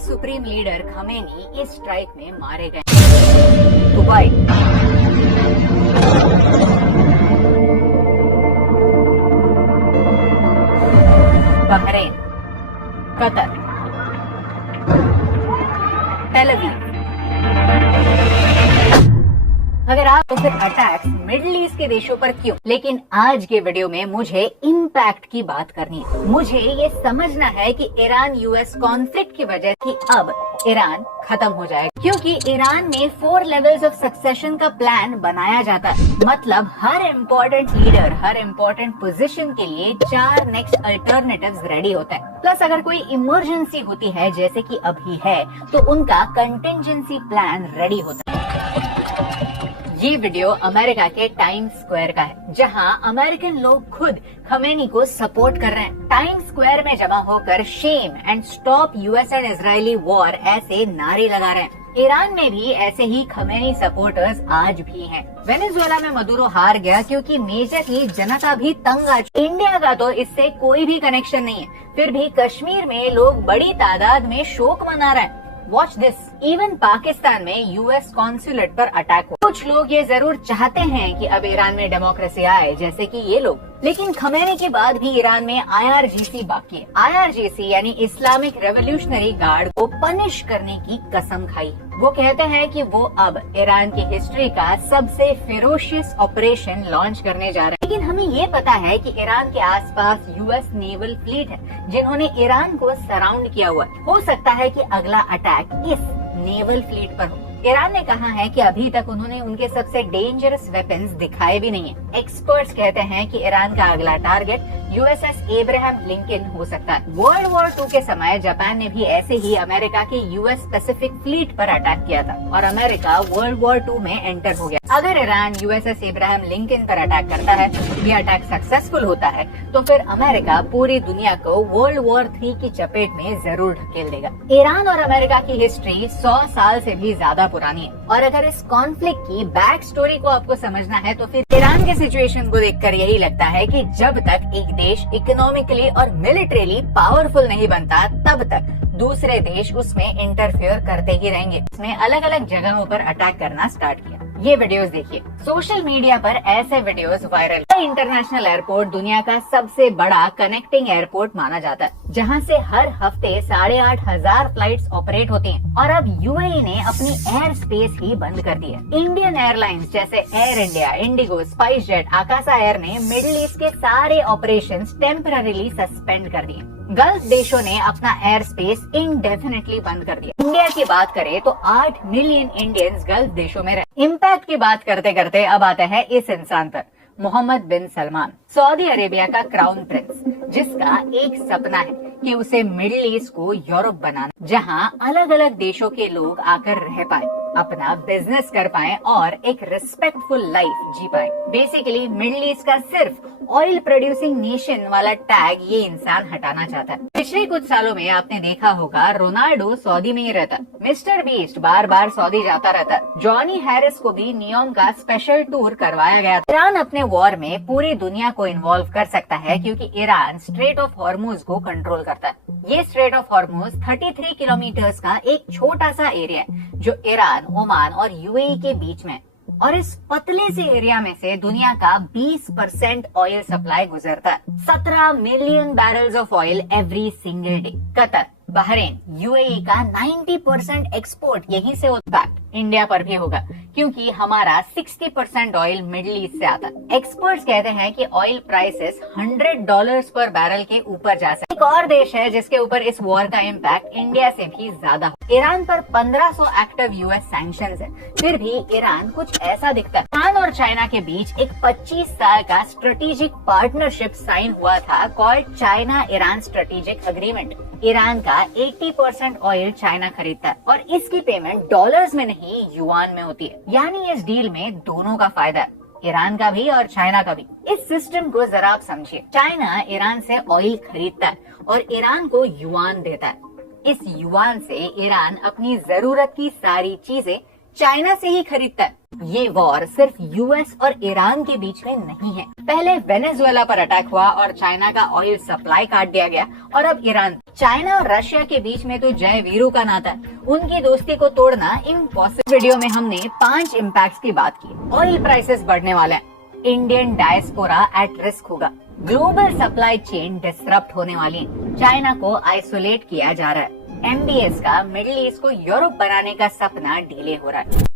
Supreme leader Khamenei इस strike में मारे गए। Dubai, Bahrain, Qatar, Tel Aviv. अगर आप तो फिर अटैक्स मिडिल ईस्ट के देशों पर क्यों? लेकिन आज के वीडियो में मुझे इम्पैक्ट की बात करनी है। मुझे ये समझना है कि ईरान यूएस कॉन्फ्लिक्ट की वजह से अब ईरान खत्म हो जाएगा, क्योंकि ईरान में 4 लेवल्स ऑफ सक्सेशन का प्लान बनाया जाता है। मतलब हर इम्पोर्टेंट लीडर, हर इम्पोर्टेंट पोजीशन के लिए 4 नेक्स्ट अल्टरनेटिव्स रेडी होता है। प्लस अगर कोई इमरजेंसी होती है जैसे कि अभी है, तो उनका कंटिजेंसी प्लान रेडी होता है। ये वीडियो अमेरिका के टाइम्स स्क्वायर का है, जहां अमेरिकन लोग खुद खमेनी को सपोर्ट कर रहे हैं। टाइम्स स्क्वायर में जमा होकर shame and stop US and Israeli war ऐसे नारे लगा रहे हैं। ईरान में भी ऐसे ही खमेनी सपोर्टर्स आज भी हैं। वेनेजुएला में मदुरो हार गया क्योंकि मेजरली जनता भी तंग आ चुकी। इंडिया का तो इससे कोई भी कनेक्शन नहीं है, फिर भी कश्मीर में लोग बड़ी तादाद में शोक मना रहे हैं। वॉच दिस, इवन पाकिस्तान में यूएस कॉन्सुलेट पर अटैक हो। कुछ लोग ये जरूर चाहते हैं कि अब ईरान में डेमोक्रेसी आए, जैसे कि ये लोग, लेकिन खमेनी के बाद भी ईरान में आईआरजीसी बाकी है। आईआरजीसी यानी इस्लामिक रेवोल्यूशनरी गार्ड को पनिश करने की कसम खाई। वो कहते हैं कि वो अब ईरान की हिस्ट्री का सबसे फेरोशियस ऑपरेशन लॉन्च करने जा रहे हैं। लेकिन हमें ये पता है कि ईरान के आसपास यूएस नेवल फ्लीट है, जिन्होंने ईरान को सराउंड किया हुआ है। हो सकता है कि अगला अटैक इस नेवल फ्लीट पर हो। ईरान ने कहा है कि अभी तक उन्होंने उनके सबसे डेंजरस वेपन्स दिखाए भी नहीं है। एक्सपर्ट्स कहते हैं कि ईरान का अगला टारगेट यूएसएस एब्राहम लिंकन हो सकता है। वर्ल्ड वॉर 2 के समय जापान ने भी ऐसे ही अमेरिका के यूएस पैसिफिक फ्लीट पर अटैक किया था और अमेरिका वर्ल्ड वॉर 2 में एंटर हो गया। अगर ईरान यूएसएस एब्राहम लिंकन पर अटैक करता है, ये अटैक सक्सेसफुल होता है, तो फिर अमेरिका पूरी दुनिया को वर्ल्ड वॉर 3 की चपेट में जरूर ढकेल देगा। ईरान और अमेरिका की हिस्ट्री 100 साल से भी ज्यादा पुरानी है, और अगर इस कॉन्फ्लिक्ट की बैक स्टोरी को आपको समझना है तो फिर ईरान के सिचुएशन को देखकर यही लगता है कि जब तक एक देश इकोनॉमिकली और मिलिट्रीली पावरफुल नहीं बनता, तब तक दूसरे देश उसमें इंटरफेयर करते ही रहेंगे। इसमें अलग अलग जगहों पर अटैक करना स्टार्ट किया। ये वीडियोस देखिए। सोशल मीडिया पर ऐसे वीडियोस वायरल। इंटरनेशनल एयरपोर्ट दुनिया का सबसे बड़ा कनेक्टिंग एयरपोर्ट माना जाता है, जहां से हर हफ्ते 8,500 फ्लाइट्स ऑपरेट होती हैं। और अब यूएई ने अपनी एयर स्पेस ही बंद कर दी है। इंडियन एयरलाइंस जैसे Air India, IndiGo, SpiceJet, Akasa Air ने मिडिल ईस्ट के सारे ऑपरेशंस टेम्पररीली सस्पेंड कर दिए। गल्फ देशों ने अपना एयर स्पेस इंडेफिनेटली बंद कर दिया। इंडिया की बात करें तो 8 मिलियन इंडियंस गल्फ देशों में रहते। इम्पैक्ट की बात करते करते अब आता है इस इंसान पर, मोहम्मद बिन सलमान, सऊदी अरेबिया का क्राउन प्रिंस, जिसका एक सपना है कि उसे मिडिल ईस्ट को यूरोप बनाना, जहां अलग अलग देशों के लोग आकर रह पाए, अपना बिजनेस कर पाए और एक रिस्पेक्टफुल लाइफ जी पाए। बेसिकली मिडिल ईस्ट का सिर्फ ऑयल प्रोड्यूसिंग नेशन वाला टैग ये इंसान हटाना चाहता है। पिछले कुछ सालों में आपने देखा होगा रोनाल्डो सऊदी में ही रहता, मिस्टर बीस्ट बार बार सऊदी जाता रहता, जॉनी हैरिस को भी नियोम का स्पेशल टूर करवाया गया था। ईरान अपने वॉर में पूरी दुनिया को इन्वॉल्व कर सकता है, क्योंकि ईरान स्ट्रेट ऑफ हॉर्मुज को कंट्रोल करता है। ये स्ट्रेट ऑफ हॉर्मुज 33 किलोमीटर्स का एक छोटा सा एरिया है, जो ईरान, ओमान और यूएई के बीच में, और इस पतले से एरिया में से दुनिया का 20% ऑयल सप्लाई गुजरता है। 17 million barrels of oil every single day. Qatar, Bahrain, UAE का 90% एक्सपोर्ट यहीं से होता है। इंडिया पर भी होगा, क्योंकि हमारा 60% ऑयल मिडिल ईस्ट से आता है। एक्सपर्ट्स कहते हैं कि ऑयल प्राइसेस $100 पर बैरल के ऊपर जा सकते। एक और देश है जिसके ऊपर इस वॉर का इम्पैक्ट इंडिया से भी ज्यादा। ईरान पर 1500 एक्टिव यूएस सैंक्शंस है, फिर भी ईरान कुछ ऐसा दिखता है। ईरान और चाइना के बीच एक 25 साल का स्ट्रेटेजिक पार्टनरशिप साइन हुआ था, called China Iran strategic agreement. Iran का 80% ऑयल चाइना खरीदता है, और इसकी पेमेंट डॉलर्स में नहीं, युआन में होती है। यानी इस डील में दोनों का फायदा है, ईरान का भी और चाइना का भी। इस सिस्टम को जरा आप समझिए। चाइना ईरान से ऑयल खरीदता है और ईरान को युआन देता है। इस युआन से ईरान अपनी जरूरत की सारी चीजें चाइना से ही खरीदता है। ये वॉर सिर्फ यूएस और ईरान के बीच में नहीं है। पहले वेनेजुएला पर अटैक हुआ और चाइना का ऑयल सप्लाई काट दिया गया, और अब ईरान। चाइना और रशिया के बीच में तो जय वीरू का नाता है, उनकी दोस्ती को तोड़ना इम्पॉसिबल। वीडियो में हमने 5 इम्पैक्ट्स की बात की। ऑयल प्राइसेस बढ़ने वाले हैं, इंडियन डायस्पोरा एट रिस्क होगा, ग्लोबल सप्लाई चेन डिसरप्ट होने वाली है, चाइना को आइसोलेट किया जा रहा है, MBS का मिडिल ईस्ट को यूरोप बनाने का सपना डिले हो रहा है।